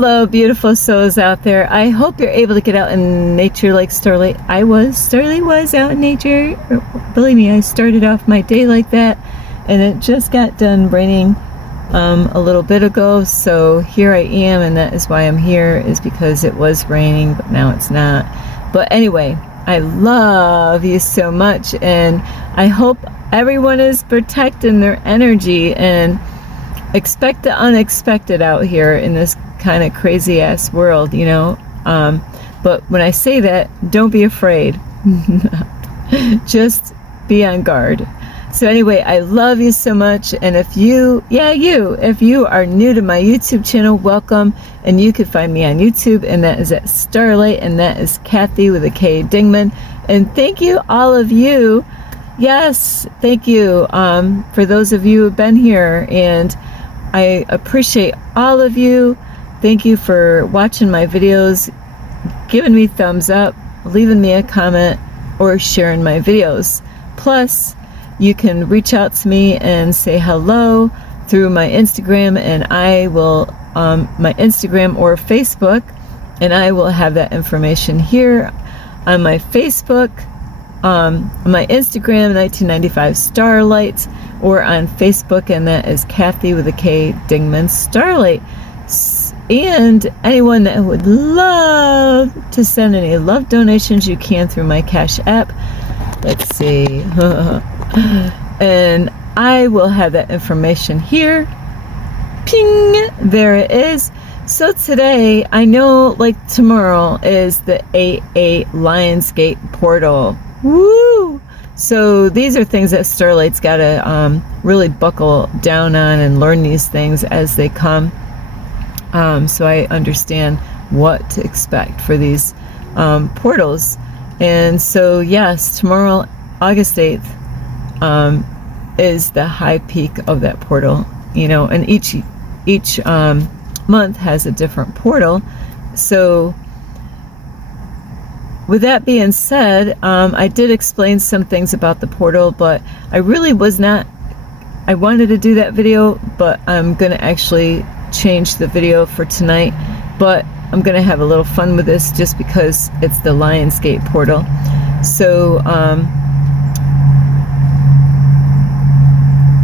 Hello, beautiful souls out there. I hope you're able to get out in nature like Starlight. Starlight was out in nature. Believe me, I started off my day like that, and it just got done raining a little bit ago. So here I am, and that is why I'm here, is because it was raining, but now it's not. But anyway, I love you so much, and I hope everyone is protecting their energy and expect the unexpected out here in this kind of crazy ass world, you know. But when I say that, don't be afraid. Just be on guard. So anyway, I love you so much, and if you are new to my YouTube channel, welcome. And you can find me on YouTube, and that is at Starlight, and that is Kathy with a K Dingman. And thank you, all of you. Yes, thank you for those of you who have been here, and I appreciate all of you. Thank you for watching my videos, giving me thumbs up, leaving me a comment, or sharing my videos. Plus, you can reach out to me and say hello through my Instagram, and I will, my Instagram or Facebook, and I will have that information here on my Facebook, on my Instagram, 1995 Starlight, or on Facebook, and that is Kathy with a K Dingman Starlight. And anyone that would love to send any love donations, you can through my Cash App. Let's see. And I will have that information here. Ping! There it is. So today, I know like tomorrow is the 8/8 Lionsgate portal. Woo! So these are things that Starlight's got to really buckle down on and learn these things as they come. So I understand what to expect for these portals. And so yes, tomorrow, August 8th, is the high peak of that portal. You know, and each month has a different portal. So with that being said, I did explain some things about the portal, but I really was not, I wanted to do that video, but I'm going to actually change the video for tonight. But I'm going to have a little fun with this just because it's the Lionsgate portal. So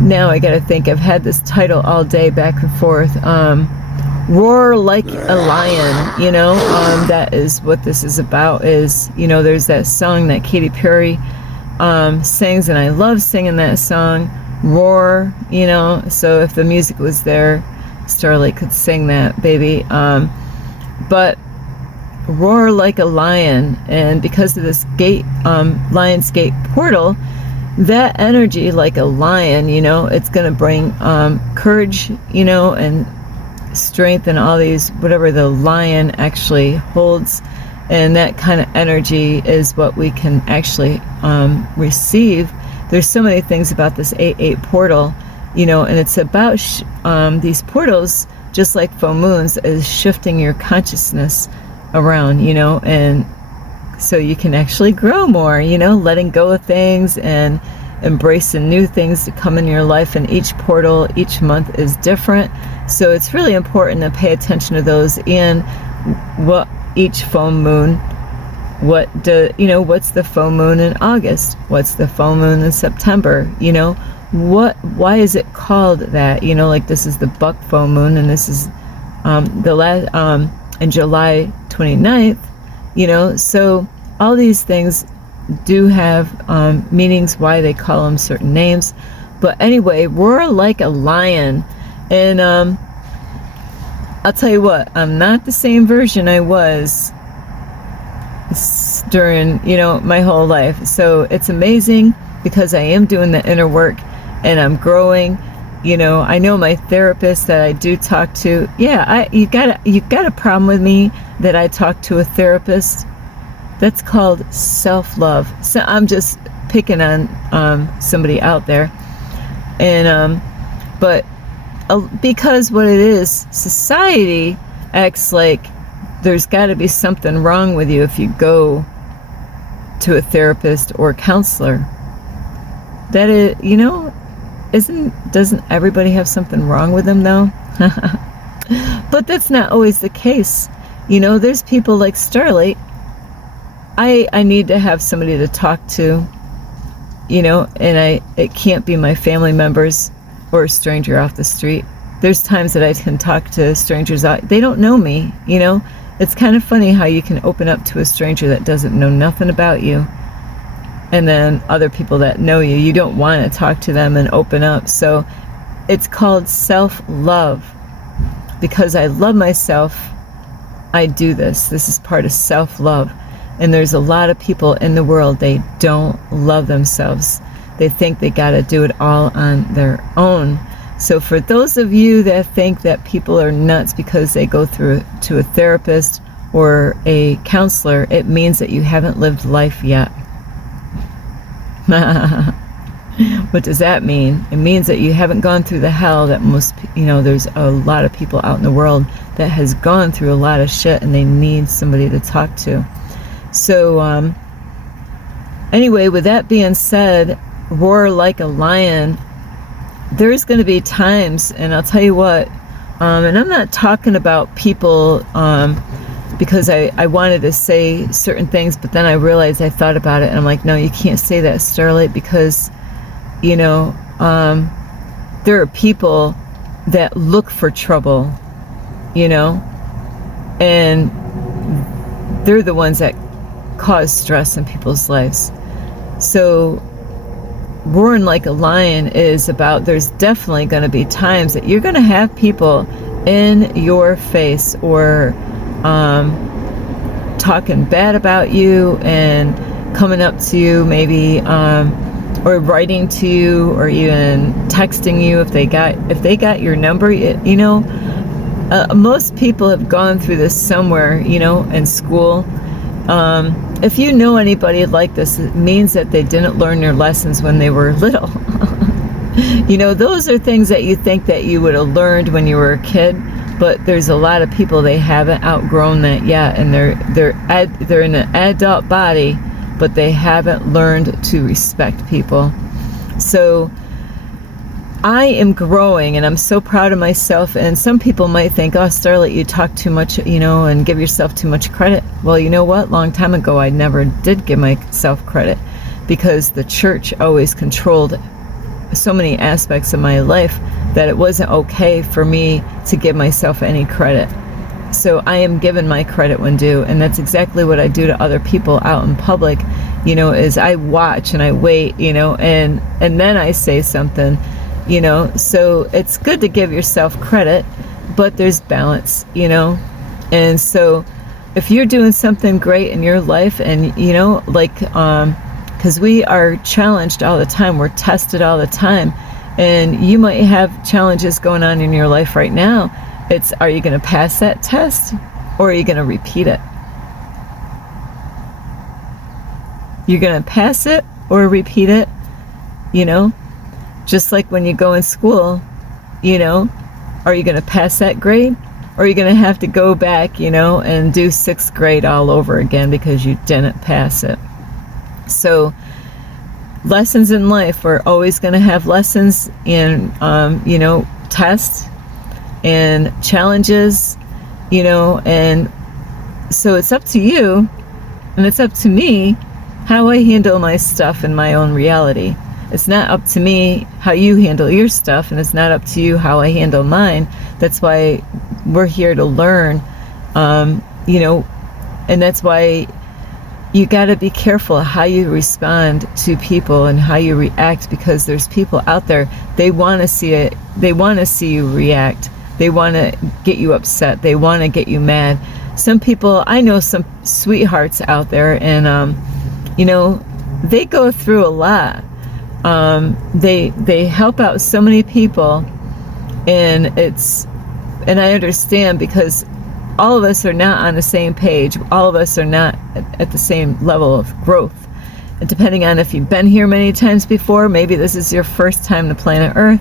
now I got to think, I've had this title all day back and forth. Roar like a lion, you know, that is what this is about. Is, you know, there's that song that Katy Perry sings, and I love singing that song, Roar, you know. So if the music was there, Starlight could sing that, baby. But roar like a lion, and because of this gate, Lionsgate portal, that energy like a lion, you know, it's going to bring courage, you know, and strength, and all these, whatever the lion actually holds. And that kind of energy is what we can actually receive. There's so many things about this 8/8 portal, you know, and it's about these portals, just like full moons, is shifting your consciousness around, you know, and so you can actually grow more, you know, letting go of things and embracing new things to come in your life. And each portal, each month is different. So it's really important to pay attention to those, and what each full moon, you know, what's the full moon in August? What's the full moon in September? You know, why is it called that? You know, like this is the buck full moon, and this is the last in July 29th, you know. So all these things do have meanings, why they call them certain names. But anyway, roar like a lion. And I'll tell you what, I'm not the same version I was during, you know, my whole life. So it's amazing, because I am doing the inner work and I'm growing. You know, I know my therapist that I do talk to. Yeah, you got a problem with me that I talk to a therapist. That's called self-love. So I'm just picking on somebody out there. And but because what it is, society acts like there's got to be something wrong with you if you go to a therapist or counselor. That is, you know, doesn't everybody have something wrong with them though? But that's not always the case. There's people like Starlight. I need to have somebody to talk to, and it can't be my family members or a stranger off the street. There's times that I can talk to strangers out. They don't know me, It's kind of funny how you can open up to a stranger that doesn't know nothing about you. And then other people that know you, you don't want to talk to them and open up. So it's called self-love. Because I love myself, I do this. This is part of self-love. And there's a lot of people in the world, they don't love themselves. They think they got to do it all on their own. So for those of you that think that people are nuts because they go through to a therapist or a counselor, it means that you haven't lived life yet. What does that mean? It means that you haven't gone through the hell that there's a lot of people out in the world that has gone through a lot of shit and they need somebody to talk to. So anyway, with that being said, roar like a lion. There's going to be times, and I'll tell you what, and I'm not talking about people because I wanted to say certain things, but then I realized I thought about it and I'm like, no, you can't say that, Starlight, because there are people that look for trouble, and they're the ones that cause stress in people's lives. So roaring like a lion is about, there's definitely going to be times that you're going to have people in your face or talking bad about you and coming up to you maybe or writing to you or even texting you if they got your number. Most people have gone through this somewhere, in school. If you know anybody like this, it means that they didn't learn their lessons when they were little. Those are things that you think that you would have learned when you were a kid, but there's a lot of people, they haven't outgrown that yet, and they're in an adult body, but they haven't learned to respect people. So I am growing, and I'm so proud of myself. And some people might think, oh, Starlight, you talk too much, and give yourself too much credit. Well, you know what? Long time ago, I never did give myself credit because the church always controlled so many aspects of my life that it wasn't okay for me to give myself any credit. So I am given my credit when due, and that's exactly what I do to other people out in public, is I watch and I wait, and then I say something. So it's good to give yourself credit, but there's balance, and so if you're doing something great in your life and, because we are challenged all the time, we're tested all the time, and you might have challenges going on in your life right now. Are you going to pass that test or are you going to repeat it? You're going to pass it or repeat it, Just like when you go in school, are you going to pass that grade? Or are you going to have to go back, and do 6th grade all over again because you didn't pass it? So lessons in life, we're always going to have lessons in, tests and challenges, and so it's up to you and it's up to me how I handle my stuff in my own reality. It's not up to me how you handle your stuff, and it's not up to you how I handle mine. That's why we're here to learn, and that's why you got to be careful how you respond to people and how you react, because there's people out there, they want to see it, they want to see you react, they want to get you upset, they want to get you mad. Some people, I know some sweethearts out there, and they go through a lot. They help out so many people, and I understand, because all of us are not on the same page. All of us are not at the same level of growth. And depending on if you've been here many times before, maybe this is your first time to planet Earth,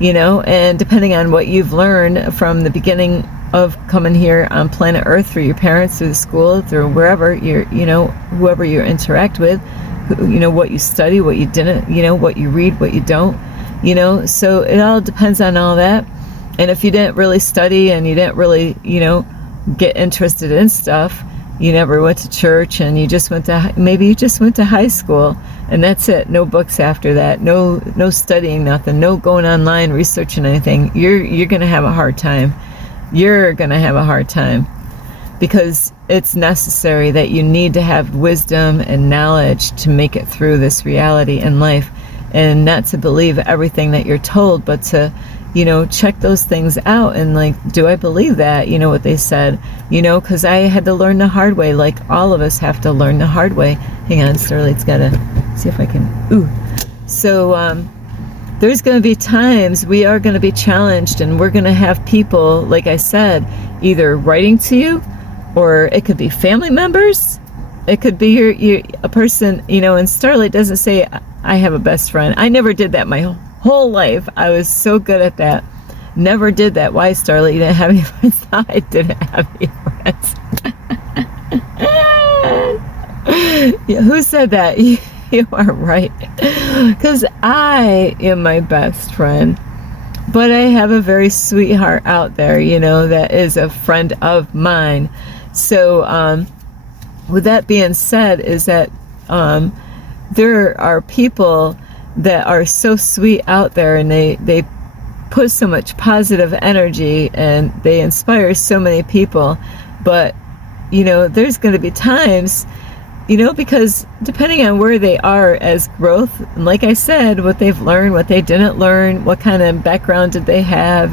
and depending on what you've learned from the beginning of coming here on planet Earth, through your parents, through the school, through wherever whoever you interact with, what you study, what you didn't, what you read, what you don't, so it all depends on all that. And if you didn't really study and you didn't really, get interested in stuff, you never went to church, and maybe you just went to high school, and that's it. No books after that. No studying nothing. No going online researching anything. You're gonna have a hard time. You're gonna have a hard time, because it's necessary that you need to have wisdom and knowledge to make it through this reality in life, and not to believe everything that you're told, but to check those things out and like, do I believe that? What they said, because I had to learn the hard way, like all of us have to learn the hard way. Hang on, Starlight's gotta see if I can, So, there's going to be times we are going to be challenged, and we're going to have people, like I said, either writing to you, or it could be family members. It could be a person, and Starlight doesn't say, I have a best friend. I never did that my whole life. I was so good at that. Never did that. Why, Starlight? You didn't have any friends? I didn't have any friends. Yeah, who said that? You are right. Because I am my best friend. But I have a very sweetheart out there, that is a friend of mine. So, with that being said, is that there are people that are so sweet out there, and they put so much positive energy, and they inspire so many people. But there's going to be times, because depending on where they are as growth, and like I said, what they've learned, what they didn't learn, what kind of background did they have,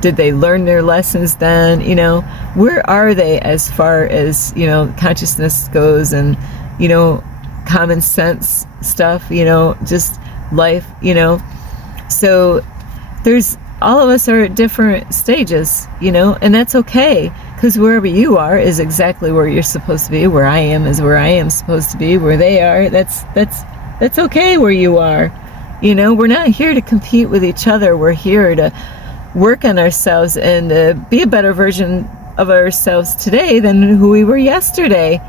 did they learn their lessons then, where are they as far as consciousness goes, and common sense stuff, just life, so there's, all of us are at different stages, and that's okay, because wherever you are is exactly where you're supposed to be. Where I am is where I am supposed to be. Where they are, that's okay where you are. We're not here to compete with each other. We're here to work on ourselves and be a better version of ourselves today than who we were yesterday.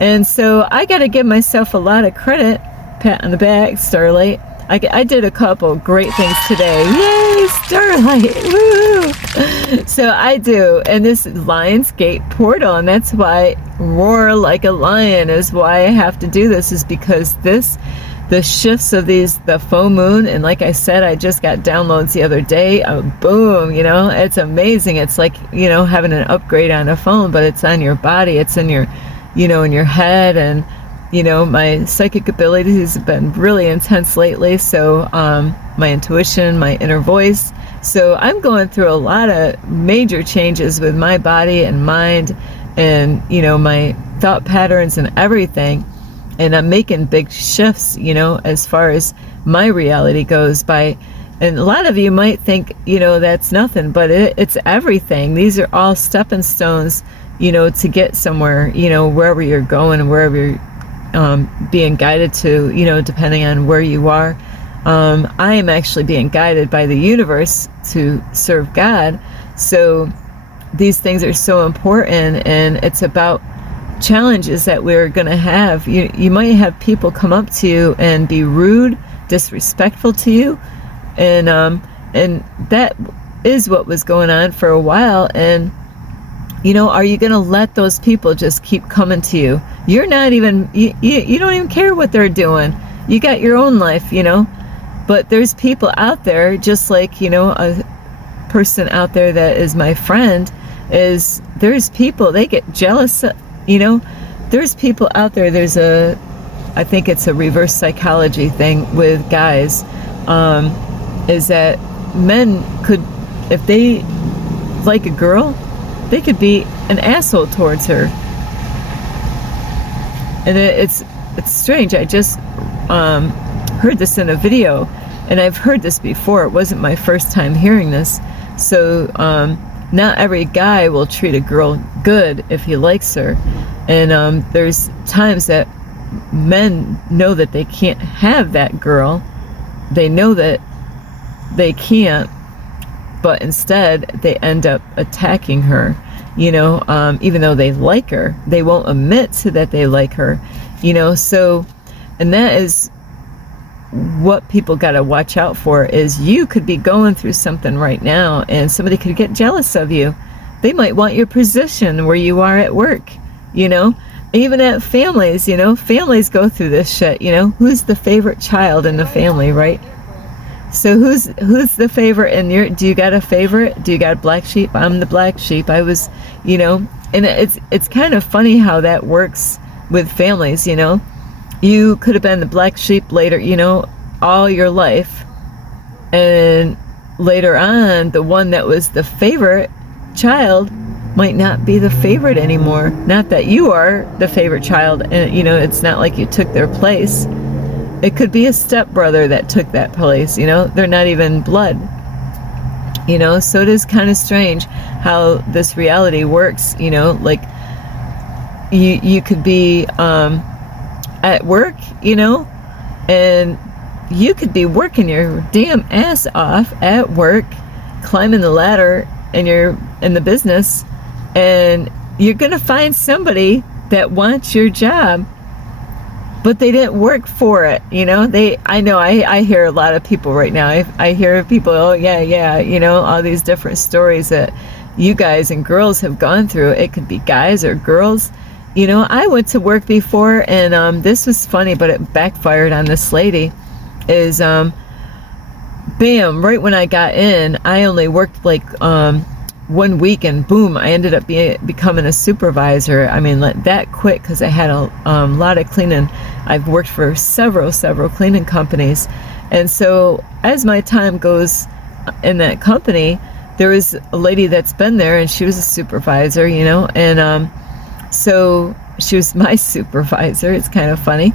And so I got to give myself a lot of credit. Pat on the back, Starlight. I did a couple great things today. Yay, Starlight! Woo! So I do, and this Lionsgate portal, and that's why Roar Like a Lion is why I have to do this, is because the shifts of the full moon, and like I said, I just got downloads the other day. Boom, it's amazing. It's like having an upgrade on a phone, but it's on your body. It's in your, in your head, and my psychic abilities have been really intense lately. So my intuition, my inner voice. So I'm going through a lot of major changes with my body and mind, and my thought patterns and everything. And I'm making big shifts, as far as my reality goes. And a lot of you might think, that's nothing, but it's everything. These are all stepping stones, to get somewhere, wherever you're going and wherever you're being guided to, depending on where you are. I am actually being guided by the universe to serve God. So these things are so important, and it's about challenges that we're going to have. You might have people come up to you and be rude, disrespectful to you, and that is what was going on for a while. And are you going to let those people just keep coming to you? You're not even, you don't even care what they're doing. You got your own life, but there's people out there, just like, a person out there that is my friend, there's people, they get jealous, there's people out there, I think it's a reverse psychology thing with guys, is that men could, if they like a girl, they could be an asshole towards her. And it's strange. I just heard this in a video, and I've heard this before. It wasn't my first time hearing this. So not every guy will treat a girl good if he likes her. And there's times that men know that they can't have that girl. They know that they can't, but instead they end up attacking her, even though they like her. They won't admit to that they like her, so, and that is what people got to watch out for is you could be going through something right now and somebody could get jealous of you. They might want your position where you are at work, you know, even at families, you know, families go through this shit, you know, who's the favorite child in the family, right? So who's the favorite in your, do you got a favorite? Do you got a black sheep? I'm the black sheep. I was, you know, and it's kind of funny how that works with families, you know. You could have been the black sheep later, you know, all your life. And later on, the one that was the favorite child might not be the favorite anymore. Not that you are the favorite child, and you know, it's not like you took their place. It could be a stepbrother that took that place, you know. They're not even blood. You know, so it is kind of strange how this reality works, you know, like you could be at work, you know, and you could be working your damn ass off at work, climbing the ladder in the business, and you're gonna find somebody that wants your job, but they didn't work for it, you know. I hear a lot of people right now, I hear people, oh yeah, you know, all these different stories that you guys and girls have gone through. It could be guys or girls. You know, I went to work before, and this was funny, but it backfired on this lady. Is bam, right when I got in, I only worked like 1 week, and boom, I ended up becoming a supervisor. I mean, like that quick, because I had a lot of cleaning. I've worked for several cleaning companies, and so as my time goes in that company, there was a lady that's been there, and she was a supervisor, you know, and so she was my supervisor. It's kind of funny.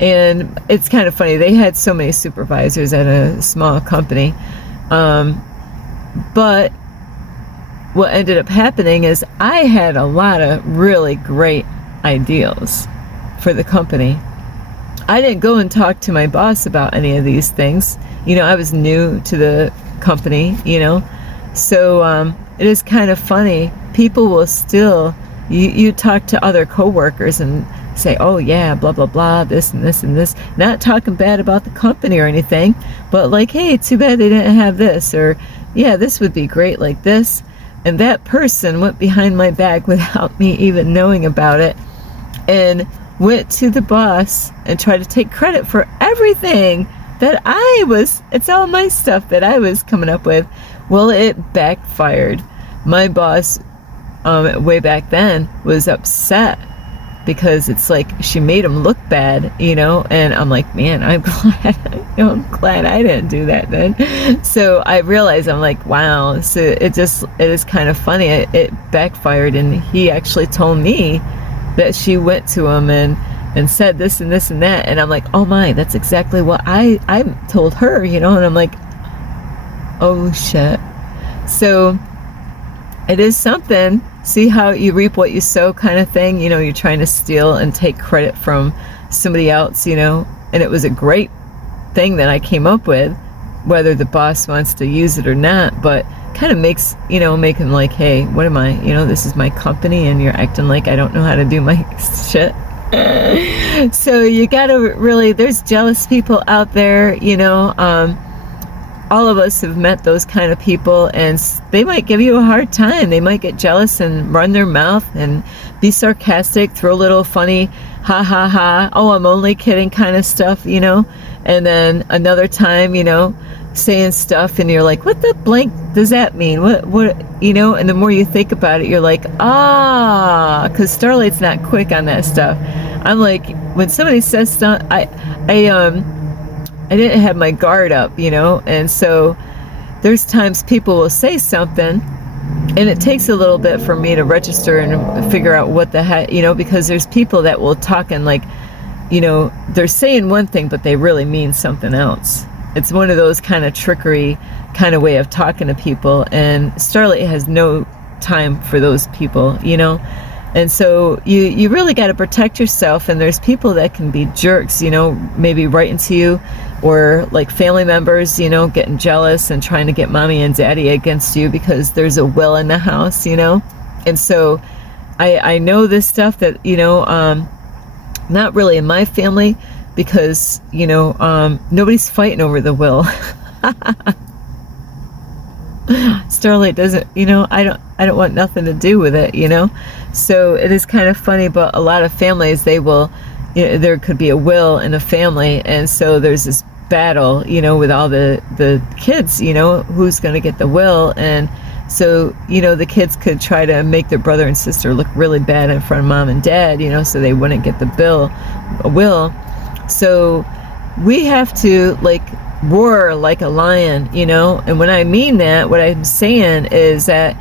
And it's kind of funny. They had so many supervisors at a small company. But what ended up happening is I had a lot of really great ideals for the company. I didn't go and talk to my boss about any of these things. You know, I was new to the company, you know. So it is kind of funny. People will still... You talk to other coworkers and say, oh yeah, blah blah blah, this and this and this, not talking bad about the company or anything, but like, hey, too bad they didn't have this, or yeah, this would be great like this. And that person went behind my back without me even knowing about it, and went to the boss and tried to take credit for everything that it's all my stuff that I was coming up with. Well, it backfired. My boss way back then was upset because it's like she made him look bad, you know, and I'm like, man, I'm glad I didn't do that then. So I realized, I'm like, wow. So it is kind of funny. It backfired, and he actually told me that she went to him and said this and this and that, and I'm like, oh my, that's exactly what I told her, you know. And I'm like, oh shit. So it is something. See how you reap what you sow, kind of thing. You know, you're trying to steal and take credit from somebody else, you know. And it was a great thing that I came up with, whether the boss wants to use it or not. But kind of makes, you know, making like, hey, what am I? You know, this is my company, and you're acting like I don't know how to do my shit. So you gotta really, there's jealous people out there, you know. All of us have met those kind of people, and they might give you a hard time. They might get jealous and run their mouth and be sarcastic, throw a little funny ha ha ha, oh I'm only kidding kind of stuff, you know. And then another time, you know, saying stuff and you're like, what the blank does that mean? What you know. And the more you think about it, you're like, because Starlight's not quick on that stuff. I'm like, when somebody says stuff, I didn't have my guard up, you know. And so there's times people will say something, and it takes a little bit for me to register and figure out what the heck, you know, because there's people that will talk and like, you know, they're saying one thing, but they really mean something else. It's one of those kind of trickery kind of way of talking to people, and Starlight has no time for those people, you know. And so you really got to protect yourself, and there's people that can be jerks, you know, maybe writing to you, or like family members, you know, getting jealous and trying to get mommy and daddy against you because there's a will in the house, you know. And so I know this stuff that, you know, not really in my family, because, nobody's fighting over the will. Starlight doesn't, I don't want nothing to do with it, So it is kind of funny, but a lot of families, they will, there could be a will in a family, and so there's this battle, with all the kids, who's going to get the will. And so, the kids could try to make their brother and sister look really bad in front of mom and dad, so they wouldn't get the will. So we have to, like, roar like a lion, and when I mean that, what I'm saying is that,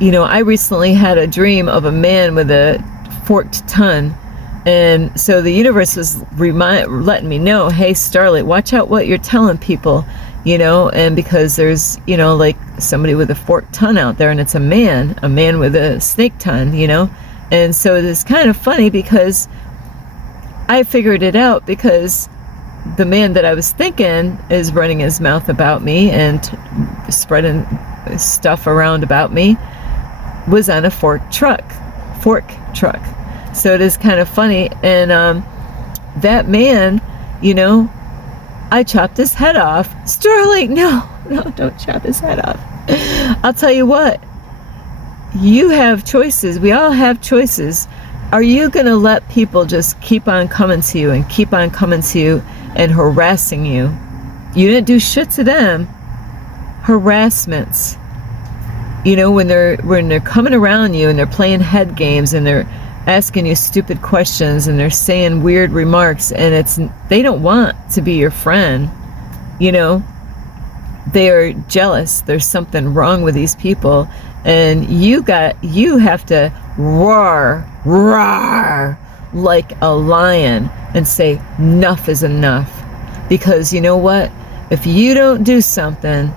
I recently had a dream of a man with a forked tongue, and so the universe was letting me know, hey, Starlight, watch out what you're telling people, and because there's, like somebody with a forked tongue out there, and it's a man with a snake tongue, and so it's kind of funny because I figured it out, because the man that I was thinking is running his mouth about me and spreading stuff around about me was on a fork truck. So it is kind of funny. And that man, I chopped his head off. Starlight, no, don't chop his head off. I'll tell you what, you have choices. We all have choices. Are you going to let people just keep on coming to you and keep on coming to you and harassing you? You didn't do shit to them. Harassments. When they're coming around you and they're playing head games and they're asking you stupid questions and they're saying weird remarks, and they don't want to be your friend. They are jealous. There's something wrong with these people, and you have to roar like a lion and say enough is enough, because you know what, if you don't do something,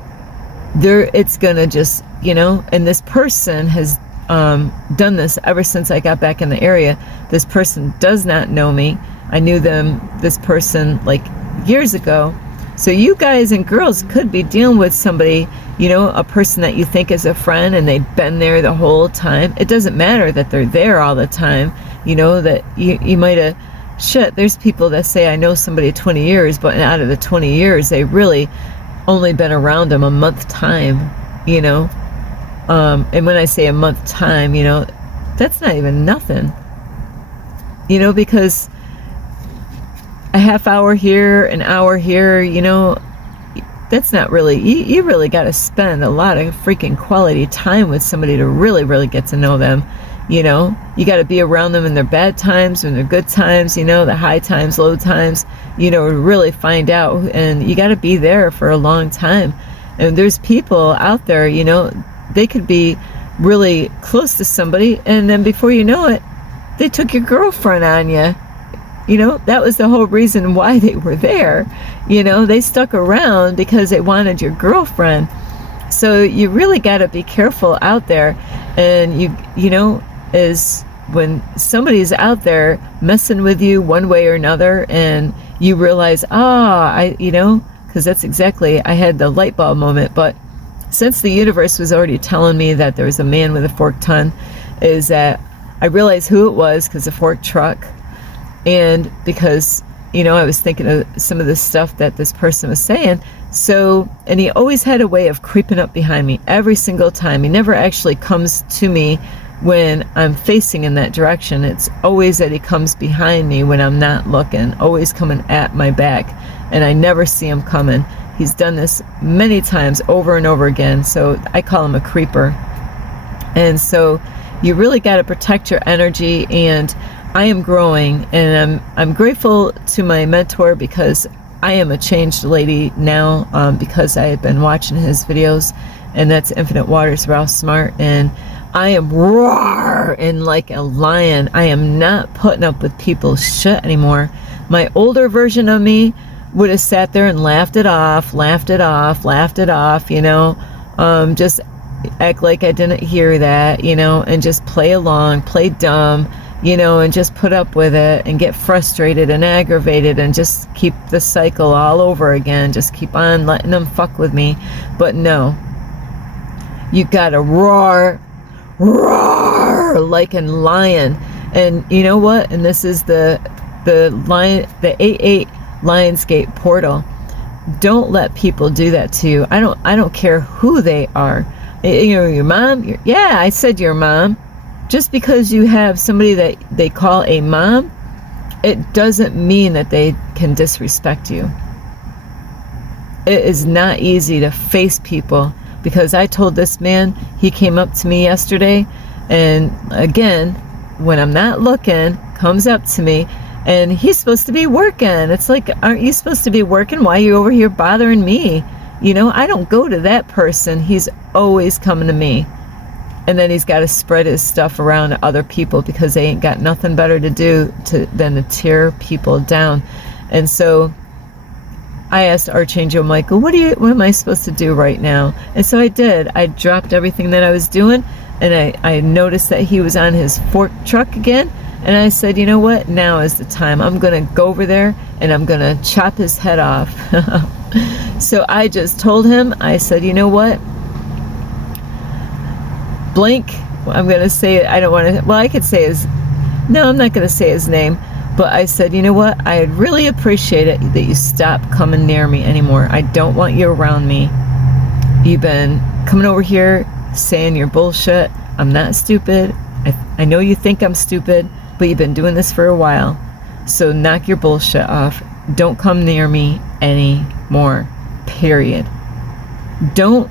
it's gonna just, and this person has done this ever since I got back in the area. This person does not know me. I knew this person like years ago. So you guys and girls could be dealing with somebody, a person that you think is a friend, and they've been there the whole time. It doesn't matter that they're there all the time, that you might have, there's people that say, I know somebody 20 years, but out of the 20 years, they really only been around them a month time, and when I say a month time, that's not even nothing, because a half hour here, an hour here, that's not really, you really got to spend a lot of freaking quality time with somebody to really, really get to know them. You got to be around them in their bad times, in their good times, the high times, low times, to really find out. And you got to be there for a long time. And there's people out there, they could be really close to somebody, and then before you know it, they took your girlfriend on you. That was the whole reason why they were there. They stuck around because they wanted your girlfriend. So you really got to be careful out there. And is when somebody's out there messing with you one way or another, and you realize, because that's exactly, I had the light bulb moment. But since the universe was already telling me that there was a man with a forked tongue, is that I realized who it was, because the forked truck. And because, I was thinking of some of the stuff that this person was saying. So, and he always had a way of creeping up behind me every single time. He never actually comes to me when I'm facing in that direction. It's always that he comes behind me when I'm not looking, always coming at my back. And I never see him coming. He's done this many times over and over again. So I call him a creeper. And so you really got to protect your energy. And I am growing, and I'm grateful to my mentor, because I am a changed lady now, because I have been watching his videos, and that's Infinite Waters Ralph Smart, and I am roaring like a lion. I am not putting up with people's shit anymore. My older version of me would have sat there and laughed it off, just act like I didn't hear that, and just play along, play dumb, and just put up with it and get frustrated and aggravated and just keep the cycle all over again. Just keep on letting them fuck with me. But no, you gotta roar like a lion. And you know what? And this is the the 88 Lionsgate portal. Don't let people do that to you. I don't care who they are. Your mom? Yeah, I said your mom. Just because you have somebody that they call a mom, it doesn't mean that they can disrespect you. It is not easy to face people, because I told this man, he came up to me yesterday, and again, when I'm not looking, comes up to me, and he's supposed to be working. It's like, aren't you supposed to be working? Why are you over here bothering me? I don't go to that person. He's always coming to me. And then he's got to spread his stuff around to other people because they ain't got nothing better to do than to tear people down. And so I asked Archangel Michael, what am I supposed to do right now? And so I did. I dropped everything that I was doing, and I noticed that he was on his fork truck again. And I said, you know what? Now is the time. I'm going to go over there and I'm going to chop his head off. So I just told him, I said, you know what? Blank, I'm going to say it. I don't want to, well, I could say no, I'm not going to say his name. But I said, you know what? I'd really appreciate it that you stop coming near me anymore. I don't want you around me. You've been coming over here saying your bullshit. I'm not stupid. I know you think I'm stupid, but you've been doing this for a while. So knock your bullshit off. Don't come near me anymore. Period. Don't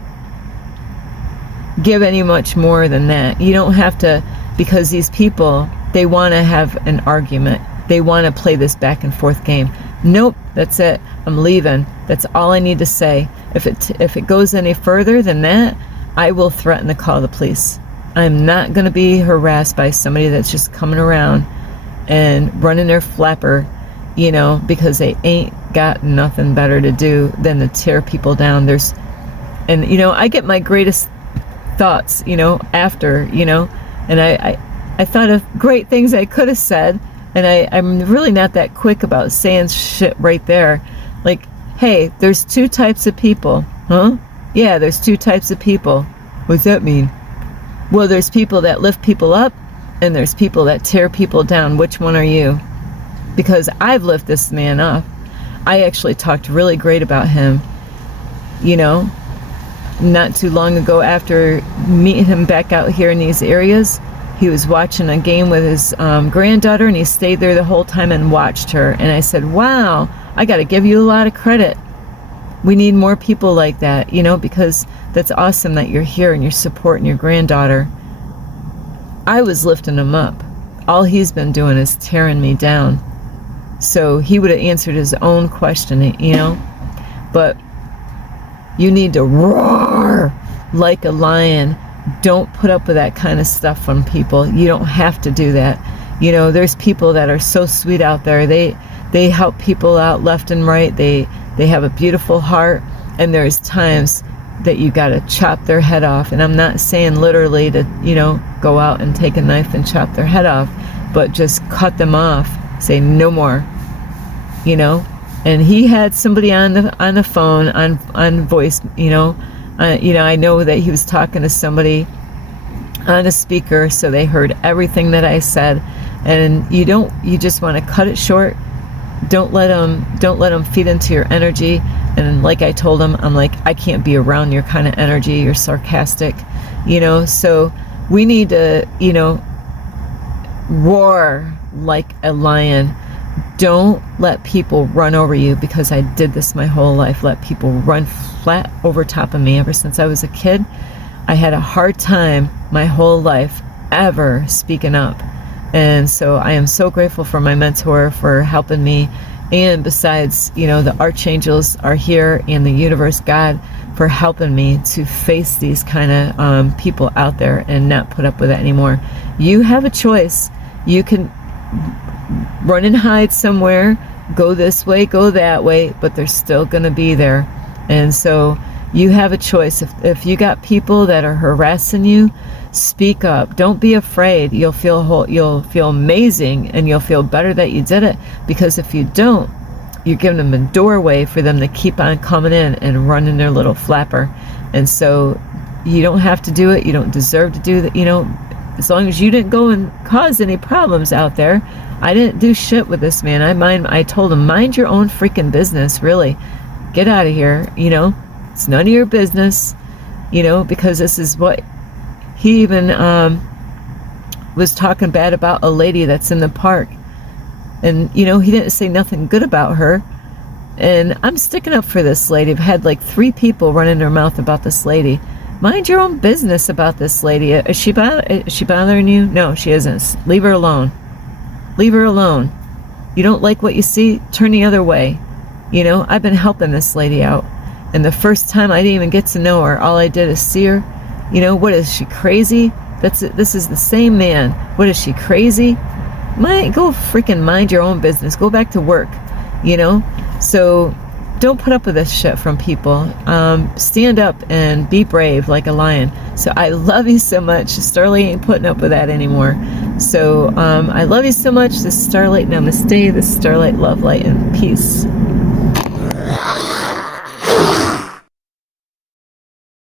give any much more than that. You don't have to, because these people, they want to have an argument. They want to play this back and forth game. Nope, that's it. I'm leaving. That's all I need to say. If it goes any further than that, I will threaten to call the police. I'm not going to be harassed by somebody that's just coming around and running their flapper, because they ain't got nothing better to do than to tear people down. I get my greatest thoughts, after, and I thought of great things I could have said, and I'm really not that quick about saying shit right there. Like, hey, there's two types of people. Huh? Yeah, there's two types of people. What's that mean? Well, there's people that lift people up, and there's people that tear people down. Which one are you? Because I've lifted this man up. I actually talked really great about him, not too long ago. After meeting him back out here in these areas, he was watching a game with his granddaughter, and he stayed there the whole time and watched her. And I said, wow, I got to give you a lot of credit. We need more people like that, because that's awesome that you're here and you're supporting your granddaughter. I was lifting him up. All he's been doing is tearing me down. So he would have answered his own question, But you need to roar like a lion. Don't put up with that kind of stuff from people. You don't have to do that. There's people that are so sweet out there. They help people out left and right. They have a beautiful heart, and there's times that you got to chop their head off. And I'm not saying literally to, go out and take a knife and chop their head off, but just cut them off. Say no more, And he had somebody on the phone, on voice, I know that he was talking to somebody on a speaker, so they heard everything that I said. And you just want to cut it short. Don't let them feed into your energy. And like I told him, I'm like, I can't be around your kind of energy. You're sarcastic, so we need to, roar like a lion. Don't let people run over you, because I did this my whole life. Let people run flat over top of me ever since I was a kid. I had a hard time my whole life ever speaking up. And so I am so grateful for my mentor for helping me. And besides, the archangels are here, and the universe, God, for helping me to face these kind of people out there and not put up with it anymore. You have a choice. You can run and hide somewhere, go this way, go that way, but they're still going to be there. And so you have a choice. If you got people that are harassing you, speak up. Don't be afraid. You'll feel amazing, and you'll feel better that you did it, because if you don't, you're giving them a doorway for them to keep on coming in and running their little flapper. And so you don't have to do it. You don't deserve to do that. As long as you didn't go and cause any problems out there, I didn't do shit with this man. I told him, mind your own freaking business, really. Get out of here, you know. It's none of your business, you know, because this is what he even was talking bad about a lady that's in the park. And, you know, he didn't say nothing good about her. And I'm sticking up for this lady. I've had like 3 people run in their mouth about this lady. Mind your own business about this lady. Is she bothering you? No, she isn't. Leave her alone. Leave her alone. You don't like what you see? Turn the other way. You know, I've been helping this lady out. And the first time I didn't even get to know her. All I did is see her. You know, what is she, crazy? This is the same man. What is she, crazy? Go freaking mind your own business. Go back to work, you know? So don't put up with this shit from people. Stand up and be brave like a lion. So I love you so much. Starlight ain't putting up with that anymore. So I love you so much. This is Starlight. Namaste. This is Starlight, love, light, and peace.